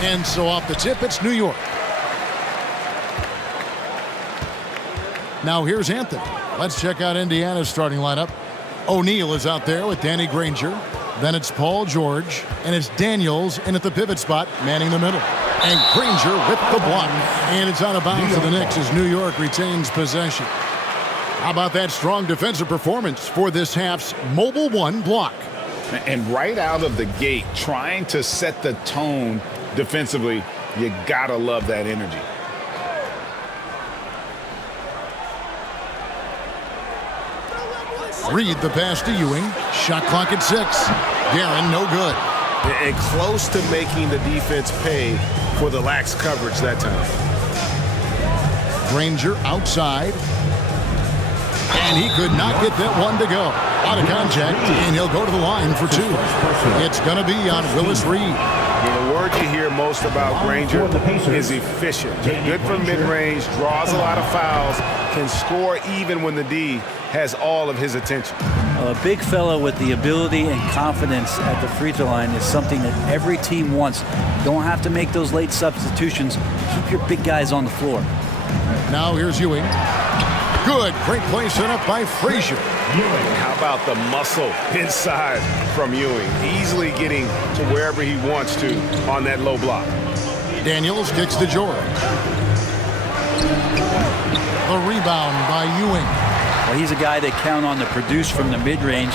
And so off the tip, it's New York. Now here's Anthony. Let's check out Indiana's starting lineup. O'Neal is out there with Danny Granger. Then it's Paul George. And it's Daniels in at the pivot spot, manning the middle. And Granger with the block. And it's out of bounds to the Knicks as New York retains possession. How about that strong defensive performance for this half's Mobile One block? And right out of the gate, trying to set the tone defensively, you gotta love that energy. Reed the pass to Ewing. Shot clock at 6. Guerin, no good. And close to making the defense pay for the lax coverage that time. Granger outside. And he could not get that one to go. Out of contact, and he'll go to the line for 2. It's going to be on Willis Reed. The word you hear most about Granger is efficient. Good from mid-range, draws a lot of fouls, can score even when the D has all of his attention. A big fellow with the ability and confidence at the free throw line is something that every team wants. Don't have to make those late substitutions. Keep your big guys on the floor. Now here's Ewing. Good. Great play set up by Frazier. How about the muscle inside from Ewing? Easily getting to wherever he wants to on that low block. Daniels kicks to George. The rebound by Ewing. Well, he's a guy they count on to produce from the mid-range.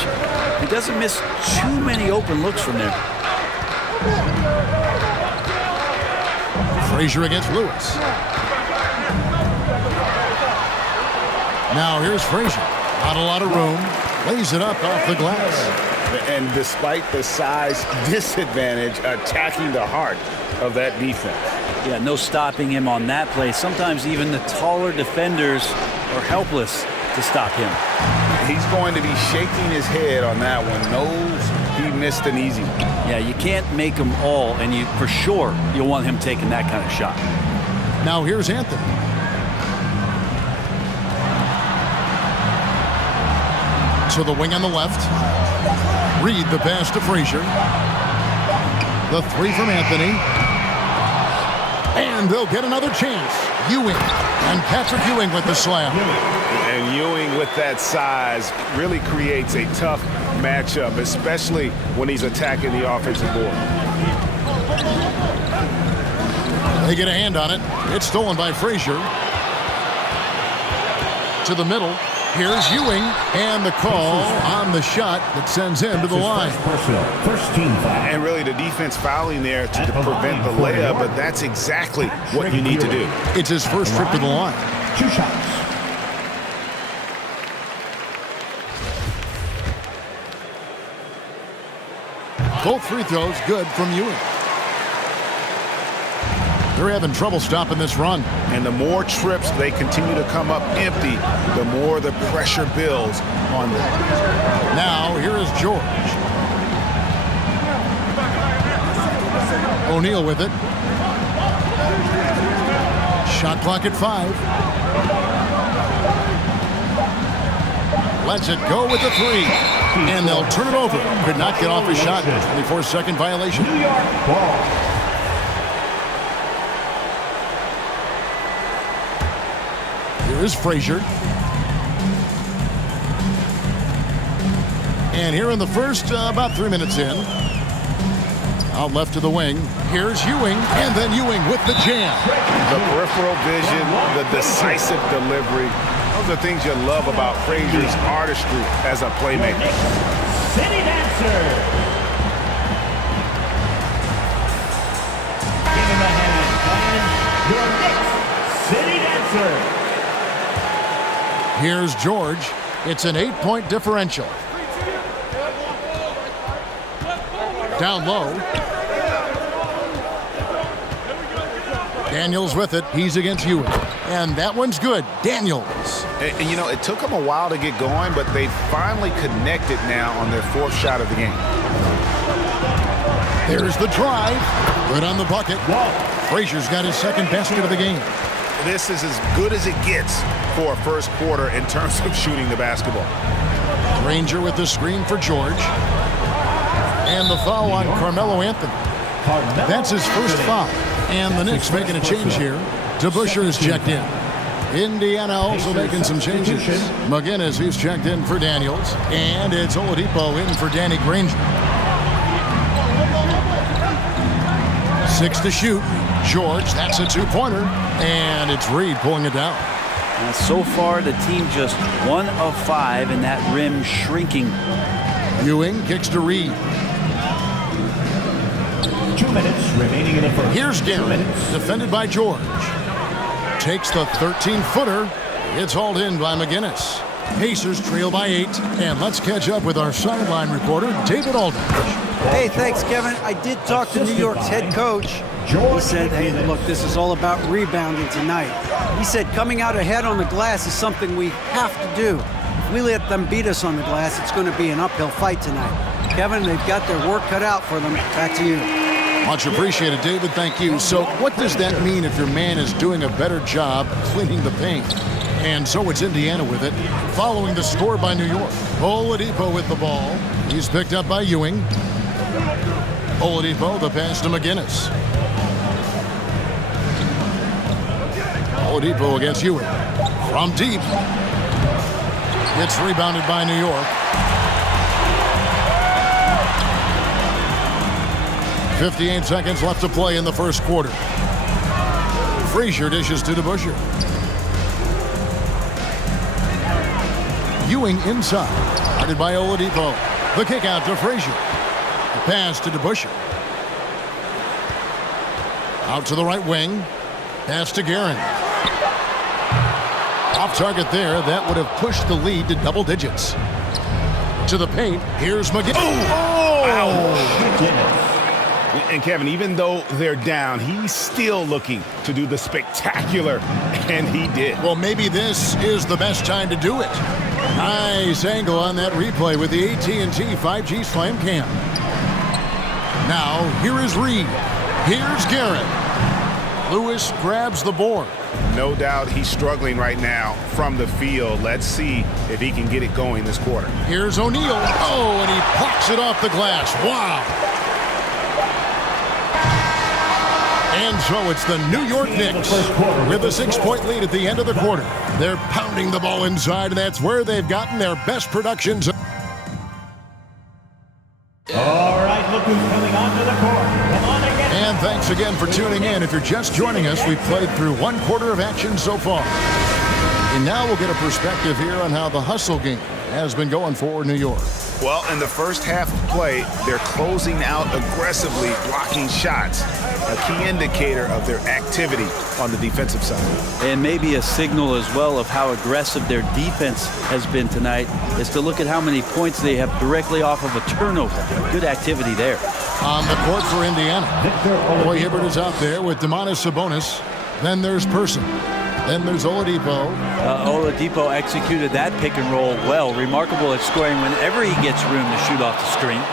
He doesn't miss too many open looks from there. Frazier against Lewis. Now here's Frazier. Not a lot of room. Lays it up off the glass. And despite the size disadvantage, attacking the heart of that defense. Yeah, no stopping him on that play. Sometimes even the taller defenders are helpless to stop him. He's going to be shaking his head on that one. Knows he missed an easy one. Yeah, you can't make them all, and you for sure you'll want him taking that kind of shot. Now here's Anthony. To the wing on the left. Reed the pass to Frazier. The 3 from Anthony. And they'll get another chance. Ewing. And Patrick Ewing with the slam. And Ewing with that size really creates a tough matchup, especially when he's attacking the offensive board. They get a hand on it. It's stolen by Frazier. To the middle. Here's Ewing, and the call on the shot that sends him to the line. And really the defense fouling there to prevent the layup, but that's exactly what you need to do. It's his first trip to the line. 2 shots. Both free throws good from Ewing. They're having trouble stopping this run. And the more trips they continue to come up empty, the more the pressure builds on them. Now, here is George. O'Neal with it. Shot clock at 5. Lets it go with the 3. And they'll turn it over. Could not get off his shot. 24-second violation. New York ball. Here's Frazier. And here in the first, about 3 minutes in. Out left to the wing. Here's Ewing, and then Ewing with the jam. The peripheral vision, the decisive delivery. Those are things you love about Frazier's artistry as a playmaker. City Dancer. Give him a hand, and your Knicks City Dancer. Here's George. It's an 8-point differential. Down low. Daniels with it. He's against Ewing. And that one's good. Daniels. And you know, it took them a while to get going, but they finally connected now on their 4th shot of the game. There's the drive. Good on the bucket. Frazier's got his 2nd basket of the game. This is as good as it gets for a first quarter in terms of shooting the basketball. Granger with the screen for George. And the foul on Carmelo Anthony. That's his first foul. And the Knicks making a change here. DeBusschere is checked in. Indiana also making some changes. McGinnis, he's checked in for Daniels. And it's Oladipo in for Danny Granger. 6 to shoot. George, that's a two-pointer. And it's Reed pulling it down. So far, the team just 1 of 5, and that rim shrinking. Ewing kicks to Reed. 2 minutes remaining in the first. Here's Garrett, defended by George. Takes the 13-footer. It's hauled in by McGinnis. Pacers trail by 8. And let's catch up with our sideline reporter, David Aldridge. Hey, thanks, Kevin. I did talk to New York's head coach. He said, hey, look, this is all about rebounding tonight. He said coming out ahead on the glass is something we have to do. If we let them beat us on the glass, it's going to be an uphill fight tonight. Kevin, they've got their work cut out for them. Back to you. Much appreciated, David. Thank you. So what does that mean if your man is doing a better job cleaning the paint? And so it's Indiana with it, following the score by New York. Oladipo with the ball. He's picked up by Ewing. Oladipo, the pass to McGinnis. Oladipo against Ewing. From deep. It's rebounded by New York. 58 seconds left to play in the first quarter. Frazier dishes to DeBusschere. Ewing inside. Guarded by Oladipo. The kick out to Frazier. The pass to DeBusschere. Out to the right wing. Pass to Guerin. Off target there. That would have pushed the lead to double digits. To the paint. Here's McGinnis. Oh! And Kevin, even though they're down, he's still looking to do the spectacular, and he did. Well, maybe this is the best time to do it. Nice angle on that replay with the AT&T 5G Slam Cam. Now, here is Reed. Here's Garrett. Lewis grabs the board. No doubt he's struggling right now from the field. Let's see if he can get it going this quarter. Here's O'Neal. Oh, and he plucks it off the glass. Wow. And so it's the New York Knicks with a 6-point lead at the end of the quarter. They're pounding the ball inside, and that's where they've gotten their best productions. All right, look who's coming onto the court. Come on again. And thanks again for tuning in. If you're just joining us, we've played through 1 quarter of action so far. And now we'll get a perspective here on how the hustle game has been going for New York. Well, in the first half of play, they're closing out aggressively, blocking shots, a key indicator of their activity on the defensive side. And maybe a signal as well of how aggressive their defense has been tonight is to look at how many points they have directly off of a turnover. Good activity there. On the court for Indiana, Roy Hibbert is out there with Domantas Sabonis. Then there's Person. Then there's Oladipo. Oladipo executed that pick and roll well. Remarkable at scoring whenever he gets room to shoot off the screen.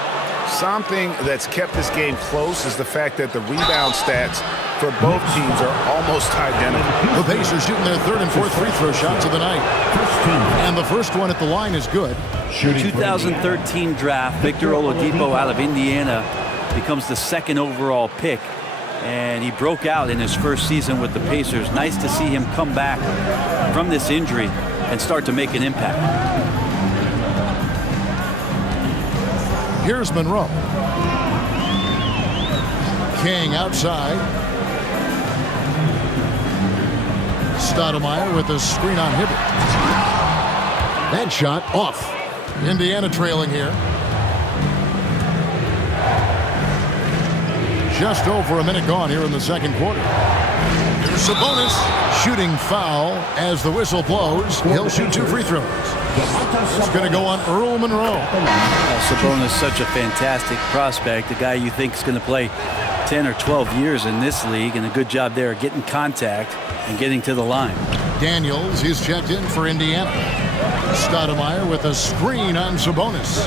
Something that's kept this game close is the fact that the rebound stats for both teams are almost identical. The Pacers shooting their 3rd and 4th free throw shots of the night. And the first one at the line is good. The 2013 draft, Victor Oladipo out of Indiana becomes the 2nd overall pick. And he broke out in his first season with the Pacers. Nice to see him come back from this injury and start to make an impact. Here's Monroe. King outside. Stoudemire with a screen on Hibbert. That shot off. Indiana trailing here. Just over a minute gone here in the second quarter. Here's Sabonis. Shooting foul as the whistle blows. He'll shoot 2 free throws. It's going to go on Earl Monroe. Sabonis, such a fantastic prospect. A guy you think is going to play 10 or 12 years in this league, and a good job there getting contact and getting to the line. Daniels, he's checked in for Indiana. Stoudemire with a screen on Sabonis.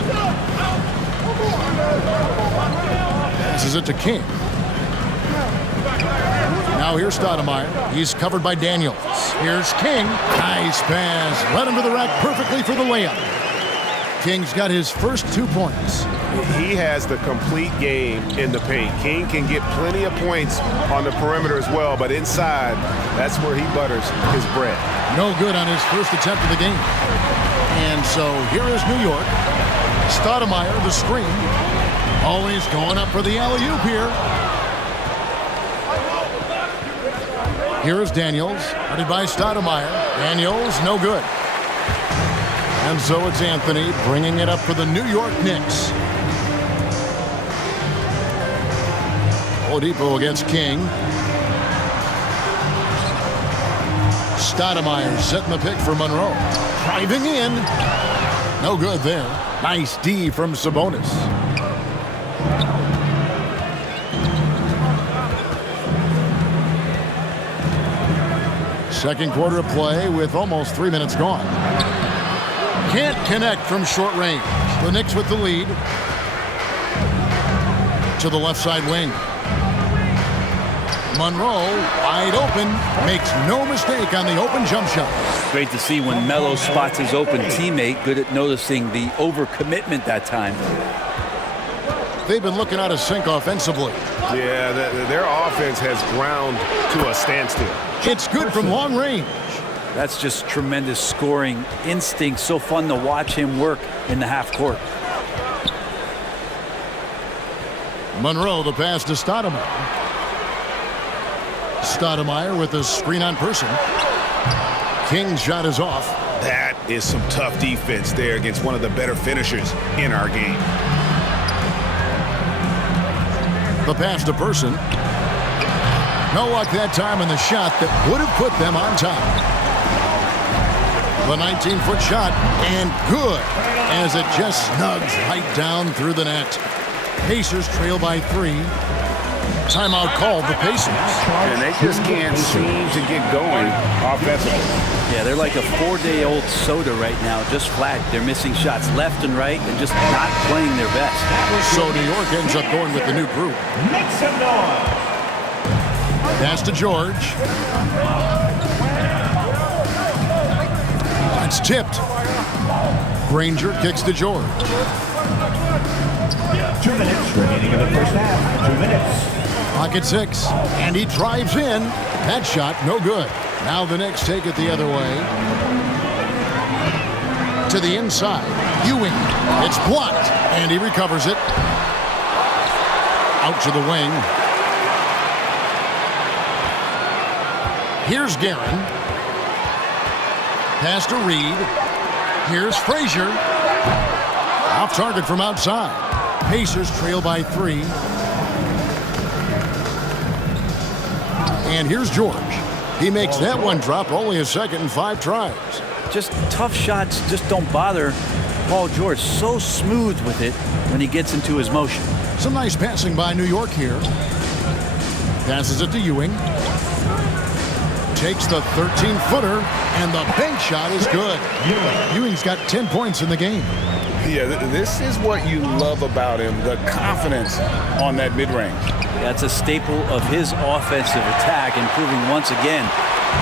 Passes it to King. Now here's Stoudemire. He's covered by Daniels. Here's King. Nice pass. Led him to the rack perfectly for the layup. King's got his first 2 points. He has the complete game in the paint. King can get plenty of points on the perimeter as well, but inside, that's where he butters his bread. No good on his first attempt of the game. And so here is New York. Stoudemire, the screen. Always going up for the alley-oop here. Here is Daniels, headed by Stoudemire. Daniels, no good. And so it's Anthony bringing it up for the New York Knicks. Oladipo against King. Stoudemire setting the pick for Monroe. Driving in. No good there. Nice D from Sabonis. Second quarter of play with almost 3 minutes gone. Can't connect from short range. The Knicks with the lead. To the left side wing. Monroe, wide open, makes no mistake on the open jump shot. Great to see when Melo spots his open teammate, good at noticing the overcommitment that time. They've been looking out of sync offensively. Yeah, their offense has ground to a standstill. It's good from long range. That's just tremendous scoring instinct. So fun to watch him work in the half court. Monroe, the pass to Stoudemire. Stoudemire with the screen on person. King's shot is off. That is some tough defense there against one of the better finishers in our game. The pass to person. No luck that time in the shot that would have put them on top. The 19-foot shot, and good, as it just snugs right down through the net. Pacers trail by 3. Timeout called the Pacers. And they just can't seem to get going offensively. Yeah, they're like a 4-day-old soda right now, just flat. They're missing shots left and right and just not playing their best. So New York ends up going with the new group. Make some noise. Pass to George. It's tipped. Granger kicks to George. 2 minutes remaining in the first half. 2 minutes. Clock at 6. And he drives in. That shot, no good. Now the Knicks take it the other way. To the inside. Ewing. It's blocked. And he recovers it. Out to the wing. Here's Guerin. Pass to Reed. Here's Frazier. Off target from outside. Pacers trail by 3. And here's George. He makes that one drop, only a second and 5 tries. Just tough shots just don't bother Paul George. So smooth with it when he gets into his motion. Some nice passing by New York here. Passes it to Ewing. Takes the 13-footer, and the bank shot is good. Ewing's got 10 points in the game. Yeah, this is what you love about him, the confidence on that mid-range. That's a staple of his offensive attack, and proving once again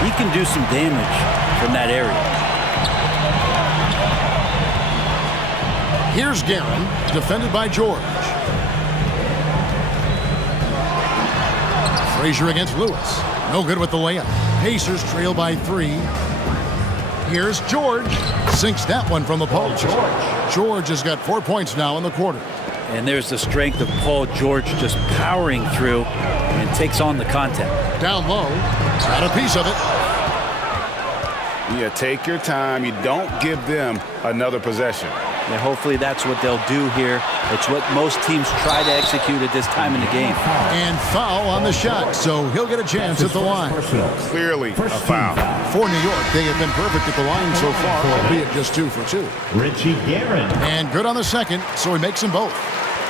he can do some damage from that area. Here's Guerin, defended by George. Frazier against Lewis. No good with the layup. Pacers trail by 3. Here's George. Sinks that one from the post. George has got 4 points now in the quarter. And there's the strength of Paul George just powering through and takes on the contact. Down low. Got a piece of it. Yeah, take your time. You don't give them another possession. Yeah, hopefully that's what they'll do here. It's what most teams try to execute at this time in the game. And foul on the shot, so he'll get a chance at the line. Clearly a foul. For New York, they have been perfect at the line so far, albeit just 2 for 2. Richie Guerin. And good on the second, so he makes them both.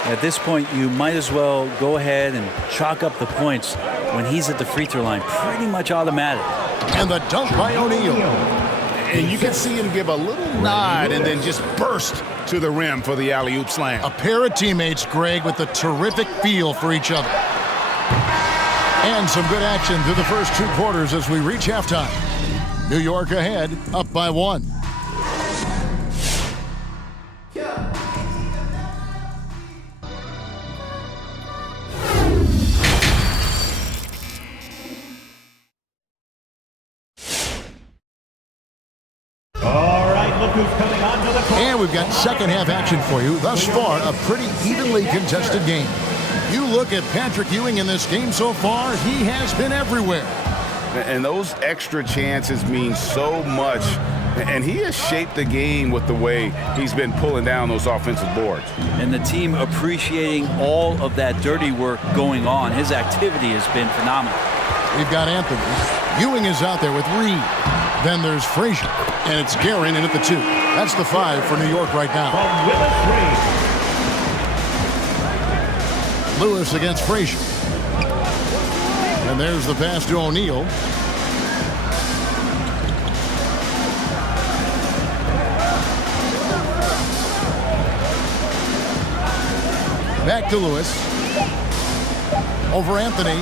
At this point, you might as well go ahead and chalk up the points when he's at the free throw line. Pretty much automatic. And the dunk by O'Neal. And you can see him give a little nod and then just burst to the rim for the alley-oop slam. A pair of teammates, Greg, with a terrific feel for each other. And some good action through the first 2 quarters as we reach halftime. New York ahead, up by 1. Look who's coming onto the court. And we've got second half action for you. Thus far, a pretty evenly contested game. You look at Patrick Ewing in this game so far, he has been everywhere. And those extra chances mean so much. And he has shaped the game with the way he's been pulling down those offensive boards. And the team appreciating all of that dirty work going on. His activity has been phenomenal. We've got Anthony. Ewing is out there with Reed. Then there's Frazier. And it's Guerin in at the 2. That's the 5 for New York right now. From Willis Reed. Lewis against Frazier. And there's the pass to O'Neal. Back to Lewis. Over Anthony.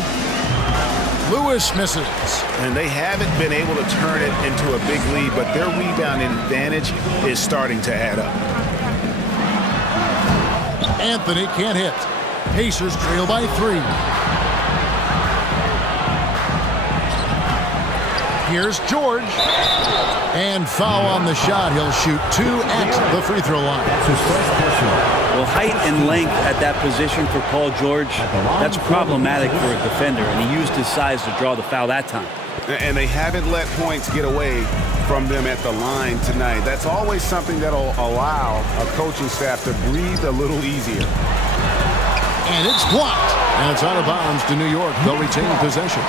Lewis misses. And they haven't been able to turn it into a big lead, but their rebound advantage is starting to add up. Anthony can't hit. Pacers trail by 3. Here's George. And foul on the shot. He'll shoot 2 at the free throw line. That's his first personal. Well, height and length at that position for Paul George, that's problematic for a defender, and he used his size to draw the foul that time. And they haven't let points get away from them at the line tonight. That's always something that'll allow a coaching staff to breathe a little easier. And it's blocked. And it's out of bounds to New York. They'll retain possession.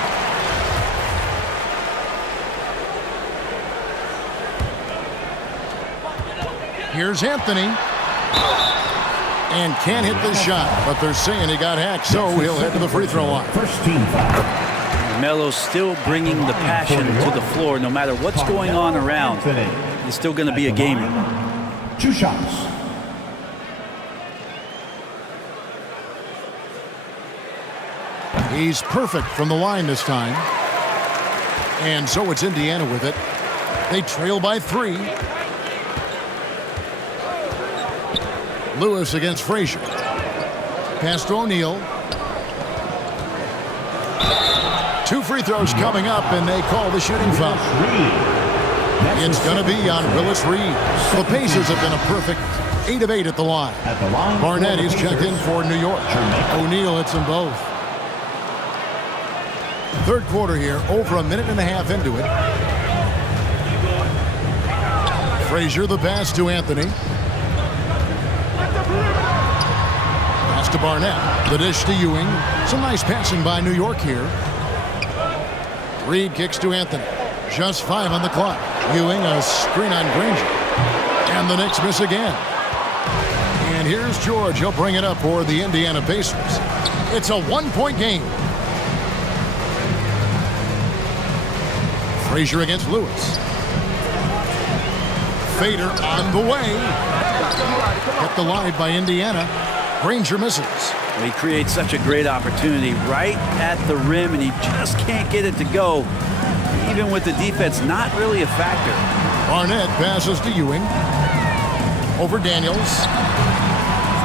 Here's Anthony. And can't hit the shot, but they're saying he got hacked, so he'll head to the free throw line. First team foul. Melo's still bringing the passion to the floor. No matter what's going on around, he's still going to be a gamer. 2 shots. He's perfect from the line this time. And so it's Indiana with it. They trail by 3. Lewis against Frazier. Pass to O'Neal. 2 free throws coming up, and they call the shooting foul. It's going to be on Willis Reed. The Pacers have been a perfect 8 of 8 at the line. Barnett is checked in for New York. O'Neal hits them both. Third quarter here, over a minute and a half into it. Frazier, the pass to Anthony. Pass to Barnett. The dish to Ewing. Some nice passing by New York here. Reed kicks to Anthony. Just 5 on the clock. Ewing, a screen on Granger. And the Knicks miss again. And here's George. He'll bring it up for the Indiana Pacers. It's a 1-point game. Frazier against Lewis. Fader on the way. Kept alive by Indiana. Granger misses. He creates such a great opportunity right at the rim, and he just can't get it to go. Even with the defense not really a factor. Barnett passes to Ewing. Over Daniels.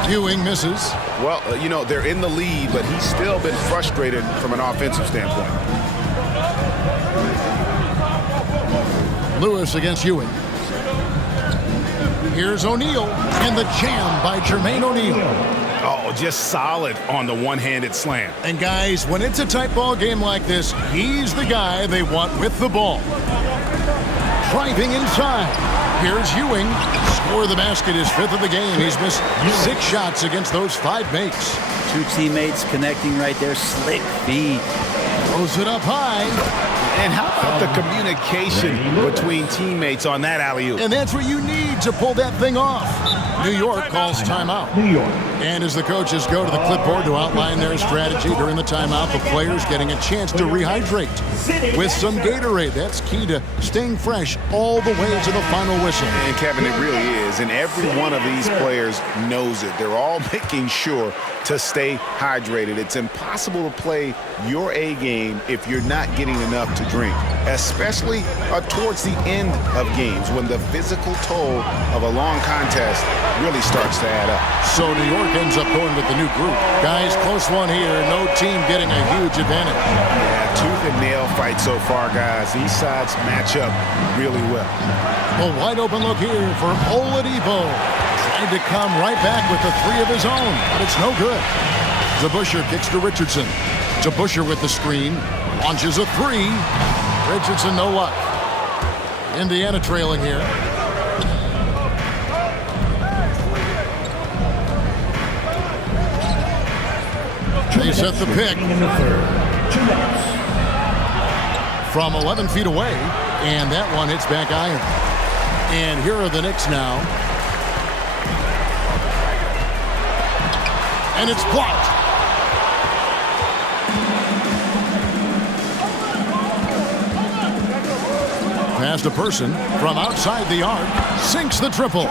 Ewing misses. Well, you know, they're in the lead, but he's still been frustrated from an offensive standpoint. Lewis against Ewing. Here's O'Neal. And the jam by Jermaine O'Neal. Oh, just solid on the one-handed slam. And guys, when it's a tight ball game like this, he's the guy they want with the ball. Driving inside. Here's Ewing. Score the basket, his 5th of the game. He's missed 6 shots against those 5 makes. 2 teammates connecting right there. Slick feed. Throws it up high. And how about the communication between teammates on that alley-oop? And that's what you need to pull that thing off. New York calls timeout. New York. And as the coaches go to the clipboard to outline their strategy during the timeout, the players getting a chance to rehydrate with some Gatorade. That's key to staying fresh all the way to the final whistle. And Kevin, it really is. And every one of these players knows it. They're all making sure to stay hydrated. It's impossible to play your A game if you're not getting enough to drink. especially towards the end of games when the physical toll of a long contest really starts to add up. So New York ends up going with the new group. Guys, close one here. No team getting a huge advantage. Yeah, tooth and nail fight so far, guys. These sides match up really well. A wide open look here for Oladipo. Trying to come right back with the three of his own, but it's no good. Zabusher kicks to Richardson. Zabusher with the screen. Launches a three. Richardson, no luck. Indiana trailing here. They set the pick from 11 feet away, and that one hits back iron. And here are the Knicks now. And it's blocked. Pass to Person from outside the arc. Sinks the triple.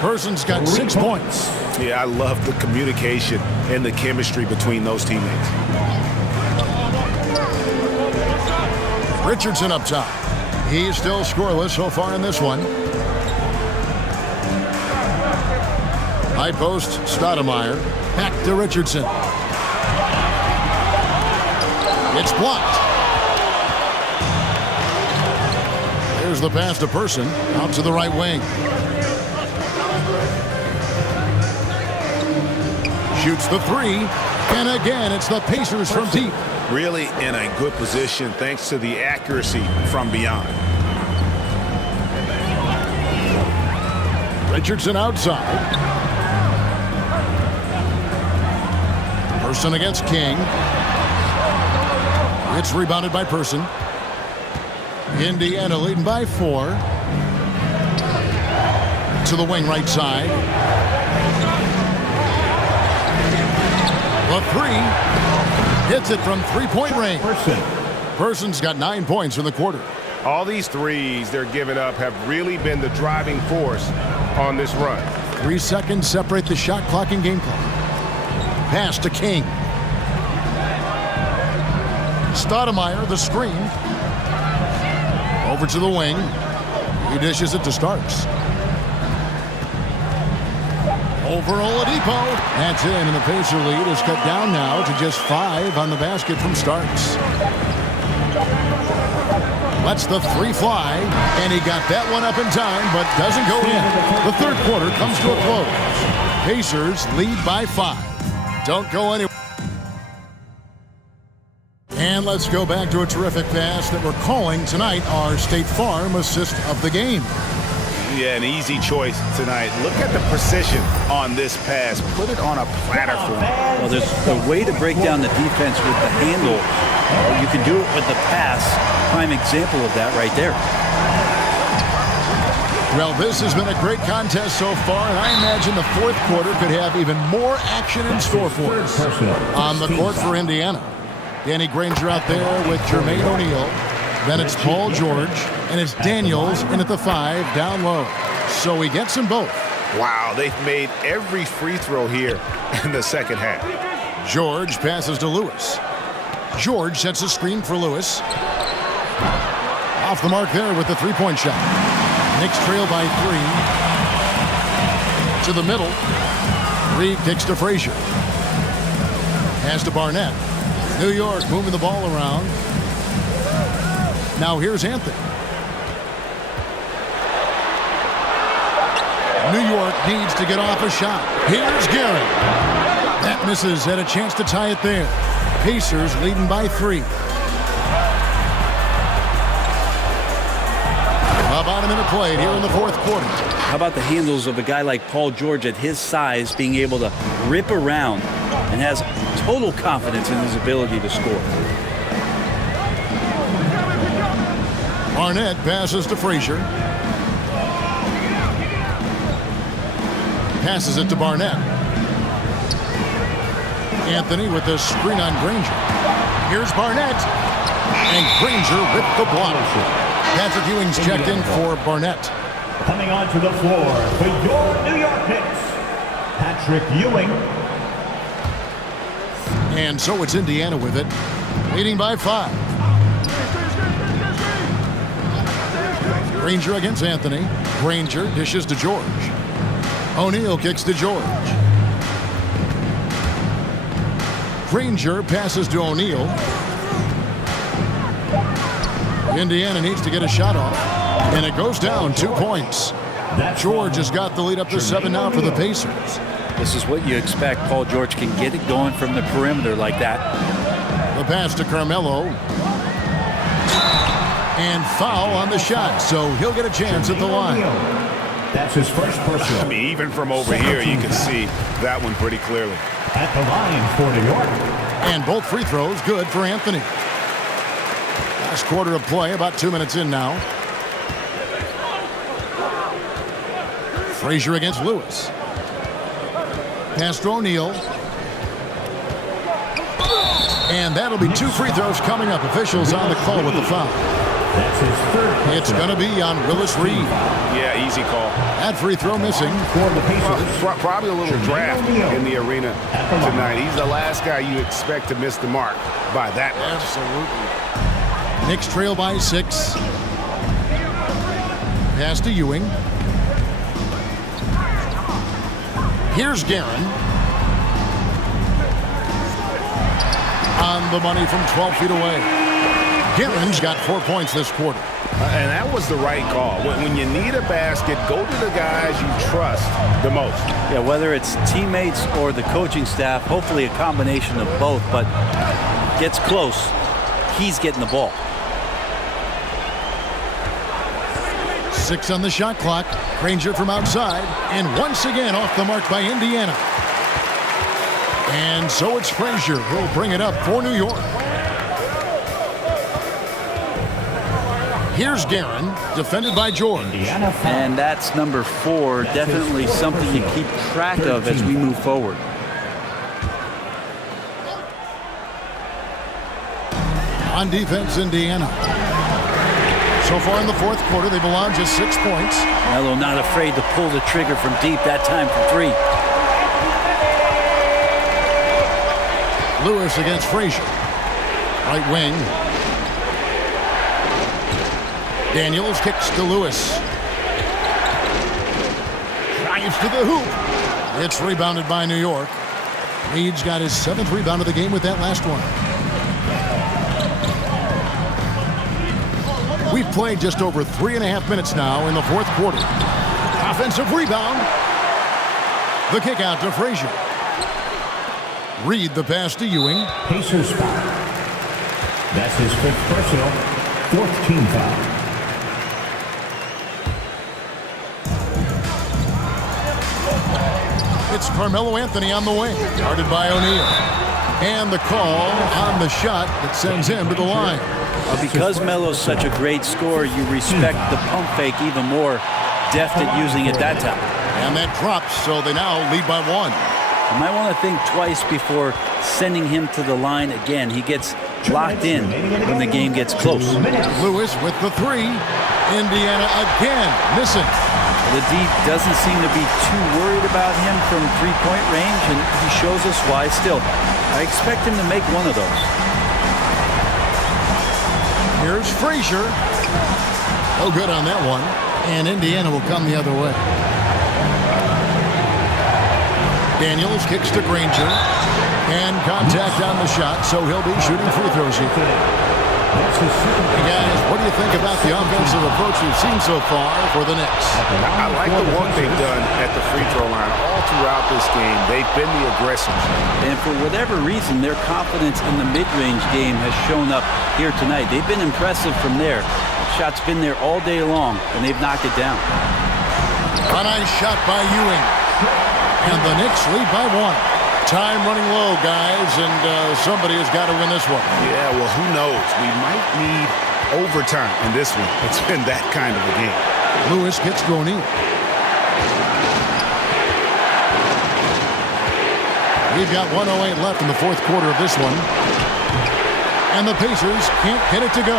Person's got 6 points. Yeah, I love the communication and the chemistry between those teammates. Richardson up top. He's still scoreless so far in this one. High post, Stoudemire. Back to Richardson. It's blocked. There's the pass to Person. Out to the right wing. Shoots the three. And again, it's the Pacers from deep. Really in a good position thanks to the accuracy from beyond. Richardson outside. Person against King. It's rebounded by Person. Indiana leading by 4. To the wing right side. The three. Hits it from three-point range. Person's got 9 points in the quarter. All these threes they're giving up have really been the driving force on this run. 3 seconds separate the shot clock and game clock. Pass to King. Stoudemire, the screen. Over to the wing. He dishes it to Starks. Over Oladipo. That's in, and the Pacer lead is cut down now to just 5 on the basket from Starks. Lets the three fly, and he got that one up in time, but doesn't go in. The third quarter comes to a close. Pacers lead by 5. Don't go anywhere. And let's go back to a terrific pass that we're calling tonight our State Farm assist of the game. Yeah, an easy choice tonight. Look at the precision on this pass. Put it on a platter for him. Well, there's a way to break down the defense with the handle. You can do it with the pass. Prime example of that right there. Well, this has been a great contest so far, and I imagine the fourth quarter could have even more action in store for us. On the court for Indiana, Danny Granger out there with Jermaine O'Neal. Then it's Paul George, and it's Daniels in at the 5 down low. So he gets them both. Wow, they've made every free throw here in the second half. George passes to Lewis. George sets a screen for Lewis. Off the mark there with the three-point shot. Knicks trail by 3. To the middle. Reed kicks to Frazier. Pass to Barnett. New York moving the ball around. Now here's Anthony. New York needs to get off a shot. Here's Gary. That misses, had a chance to tie it there. Pacers leading by 3. About a minute played here in the fourth quarter. How about the handles of a guy like Paul George at his size being able to rip around and has total confidence in his ability to score. Barnett passes to Frazier. Passes it to Barnett. Anthony with the screen on Granger. Here's Barnett. And Granger with the block. Patrick Ewing's checked in for Barnett. Coming onto the floor for your New York Knicks, Patrick Ewing. And so it's Indiana with it, leading by 5. Granger against Anthony. Granger dishes to George. O'Neal kicks to George. Granger passes to O'Neal. Indiana needs to get a shot off, and it goes down 2 points. George has got the lead up to 7 now for the Pacers. This is what you expect. Paul George can get it going from the perimeter like that. The pass to Carmelo. And foul on the shot, so he'll get a chance at the line. That's his first personal. I mean, even from over here, you can see that one pretty clearly. At the line for New York. And both free throws good for Anthony. Last quarter of play, about 2 minutes in now. Frazier against Lewis. Pass to O'Neal. And that'll be 2 free throws coming up. Officials on the call with the foul. That's his third. It's going to be on Willis Reed. Yeah, easy call. That free throw missing. For the Pacers. Probably a little draft in the arena tonight. He's the last guy you expect to miss the mark by that much. Absolutely. Knicks trail by 6. Pass to Ewing. Here's Guerin. On the money from 12 feet away. Guerin's got 4 points this quarter. And that was the right call. When you need a basket, go to the guys you trust the most. Yeah, whether it's teammates or the coaching staff, hopefully a combination of both, but gets close, he's getting the ball. 6 on the shot clock. Granger from outside. And once again off the mark by Indiana. And so it's Frazier who'll bring it up for New York. Here's Guerin, defended by George. And that's number 4. Definitely something to keep track of as we move forward. On defense, Indiana. So far in the fourth quarter, they've allowed just 6 points. Melo not afraid to pull the trigger from deep, that time from 3. Lewis against Frazier. Right wing. Daniels kicks to Lewis. Drives to the hoop. It's rebounded by New York. Reed's got his 7th rebound of the game with that last one. We've played just over 3.5 minutes now in the fourth quarter. Offensive rebound. The kick out to Frazier. Reed the pass to Ewing. Pacers foul. That's his 5th personal, 4th team foul. It's Carmelo Anthony on the wing, guarded by O'Neal. And the call on the shot that sends him to the line. Because Melo's such a great scorer, you respect the pump fake even more, deft at using it that time. And that drops, so they now lead by 1. You might want to think twice before sending him to the line again. He gets locked in when the game gets close. Lewis with the 3. Indiana again missing. The D doesn't seem to be too worried about him from three-point range, and he shows us why still. I expect him to make one of those. Here's Frazier. No good on that one. And Indiana will come the other way. Daniels kicks to Granger. And contact on the shot, so he'll be shooting free throws here. Hey guys, what do you think about the offensive approach we've seen so far for the Knicks? I like the work they've done at the free throw line all throughout this game. They've been the aggressors. And for whatever reason, their confidence in the mid-range game has shown up here tonight. They've been impressive from there. Shot's been there all day long, and they've knocked it down. A nice shot by Ewing. And the Knicks lead by 1. Time running low, guys, and somebody has got to win this one. Yeah, well, who knows? We might need overtime in this one. It's been that kind of a game. Lewis gets to O'Neal. We've got 1:08 left in the fourth quarter of this one. And the Pacers can't get it to go.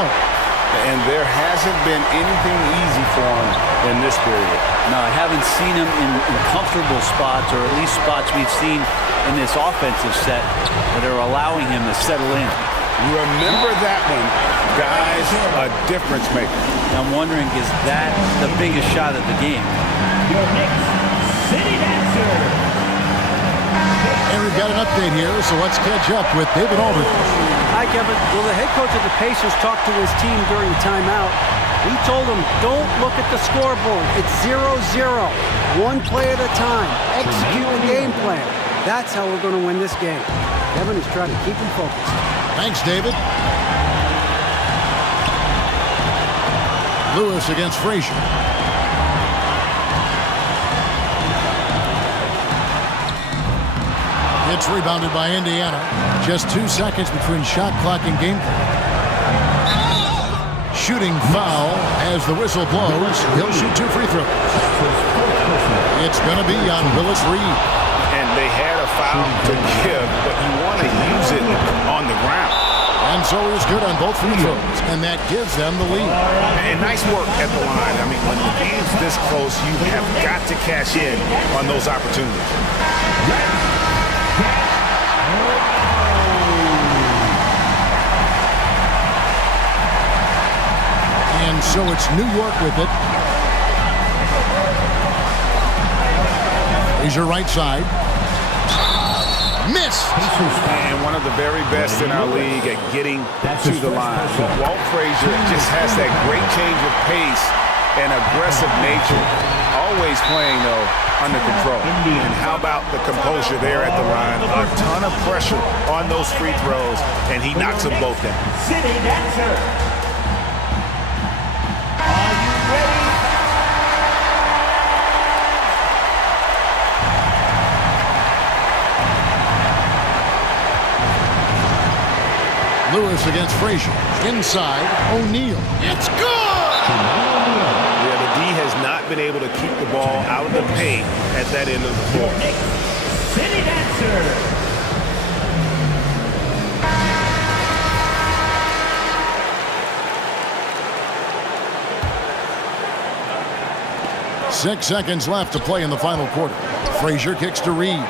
And there hasn't been anything easy for him in this period. No, I haven't seen him in comfortable spots, or at least spots we've seen in this offensive set that are allowing him to settle in. Remember that one. Guys, a difference maker. I'm wondering, is that the biggest shot of the game? Your Knicks City Dancer. And we've got an update here, so let's catch up with David Aldridge. Hi, Kevin. Well, the head coach of the Pacers talked to his team during the timeout. He told them, don't look at the scoreboard. It's 0-0. One play at a time. Execute the game plan. That's how we're going to win this game. Kevin is trying to keep him focused. Thanks, David. Lewis against Frazier. It's rebounded by Indiana. Just 2 seconds between shot clock and game clock. Shooting foul as the whistle blows. He'll shoot 2 free throws. It's going to be on Willis Reed. And they had a foul to give, but you want to use it on the ground. And so he's good on both free throws, and that gives them the lead. And nice work at the line. I mean, when the game's this close, you have got to cash in on those opportunities. And so it's New York with it. Frazier right side. Miss. And one of the very best in our league at getting to the line. Walt Frazier just has that great change of pace and aggressive nature. Always playing, though, under control. And how about the composure there at the line? A ton of pressure on those free throws, and he knocks them both down. City Dancer. Are you ready? Lewis against Frazier. Inside, O'Neal. It's good! Yeah, the D has not been able to keep the ball out of the paint at that end of the floor. City Dancer. 6 seconds left to play in the final quarter. Frazier kicks to Reed.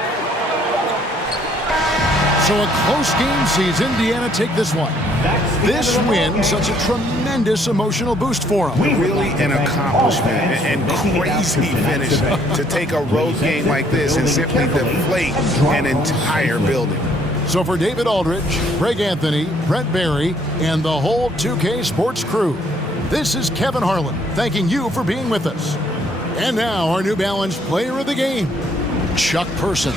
So a close game sees Indiana take this one. This win, such a tremendous emotional boost for them. Really an accomplishment and crazy finish to take a road game like this and simply deflate an entire building. So for David Aldridge, Greg Anthony, Brent Barry, and the whole 2K Sports crew, this is Kevin Harlan thanking you for being with us. And now our New Balance player of the game, Chuck Person.